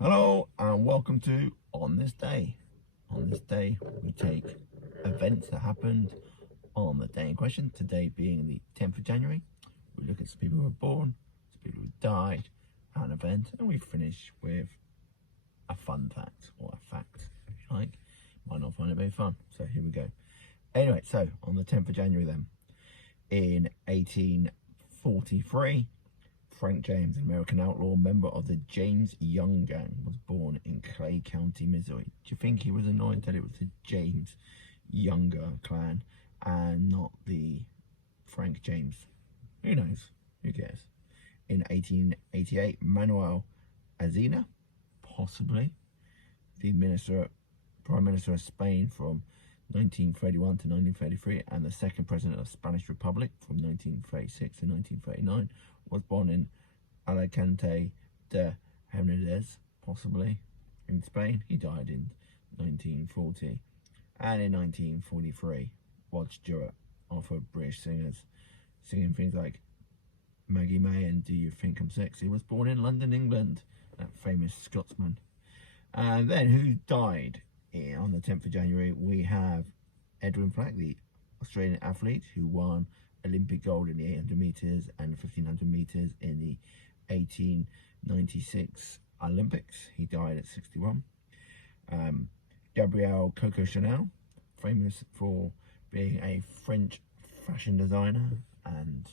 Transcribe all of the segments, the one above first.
Hello and welcome to On This Day. On this day we take events that happened on the day in question, today being the 10th of January. We look at some people who were born, some people who died, an event, and we finish with a fun fact, or a fact if you like. Might not find it very fun, so here we go. Anyway, so on the 10th of January then, in 1843, Frank James, an American outlaw, member of the James Young Gang, was born in Clay County, Missouri. Do you think he was annoyed that it was the James Younger clan and not the Frank James? Who knows? Who cares? In 1888, Manuel Azina, possibly the Prime Minister of Spain from 1931 to 1933 and the second president of the Spanish Republic from 1936 to 1939, was born in Alicante de Jimenez, possibly in Spain. He died in 1940. And in 1943, Rod Stewart, offered British singers, singing things like Maggie May and Do You Think I'm Sexy, was born in London, England, that famous Scotsman. And then who died on the 10th of January? We have Edwin Flack, the Australian athlete who won Olympic gold in the 800 metres and 1500 metres in the 1896 Olympics. He died at 61. Gabrielle Coco Chanel, famous for being a French fashion designer, and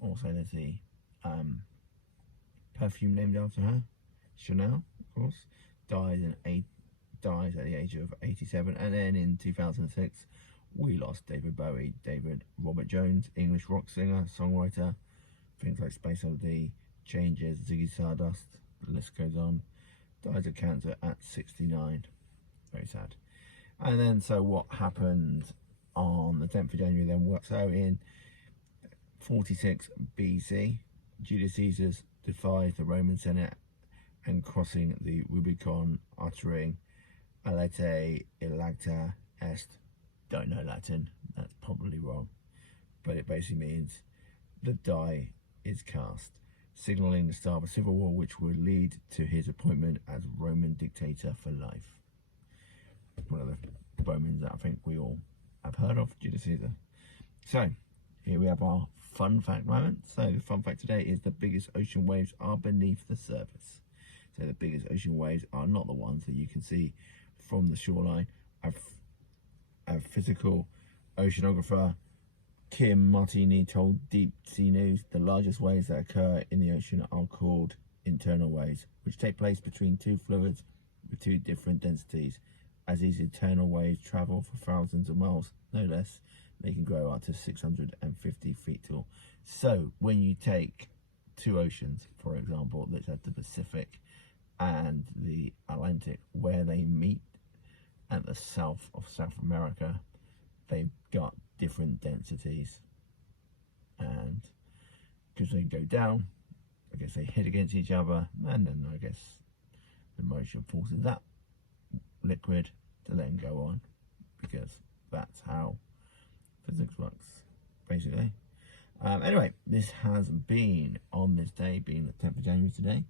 also there's the perfume named after her, Chanel, of course, dies at the age of 87. And then in 2006 we lost David Bowie. David Robert Jones, English rock singer, songwriter, things like Space Oddity, Changes, Ziggy Stardust, the list goes on. Died of cancer at 69. Very sad. And then, so what happened on the 10th of January then? So in 46 BC, Julius Caesar defies the Roman Senate and crossing the Rubicon, uttering Alete Ilacta Est. Don't know Latin, that's probably wrong, but it basically means the die is cast, signalling the start of a civil war which would lead to his appointment as Roman dictator for life. One of the Romans that I think we all have heard of, Julius Caesar. So here we have our fun fact moment. So the fun fact today is the biggest ocean waves are beneath the surface. So the biggest ocean waves are not the ones that you can see from the shoreline. A physical oceanographer Kim Martini told Deep Sea News the largest waves that occur in the ocean are called internal waves, which take place between two fluids with two different densities. As these internal waves travel for thousands of miles, no less, they can grow up to 650 feet tall. So when you take two oceans, for example, let's have the Pacific and the Atlantic, where they meet at the south of South America, they've got different densities, and because they go down, I guess they hit against each other, and then I guess the motion forces that liquid to then go on, because that's how physics works, basically. Anyway, this has been On This Day, being the 10th of January today.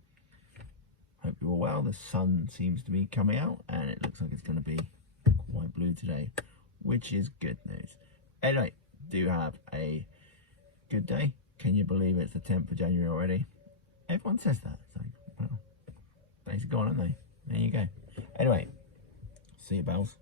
Hope you're all well. The sun seems to be coming out and it looks like it's going to be quite blue today, which is good news. Anyway, do have a good day. Can you believe it's the 10th of January already? Everyone says that. It's like, well, days are gone, aren't they? There you go. Anyway, see you, bells.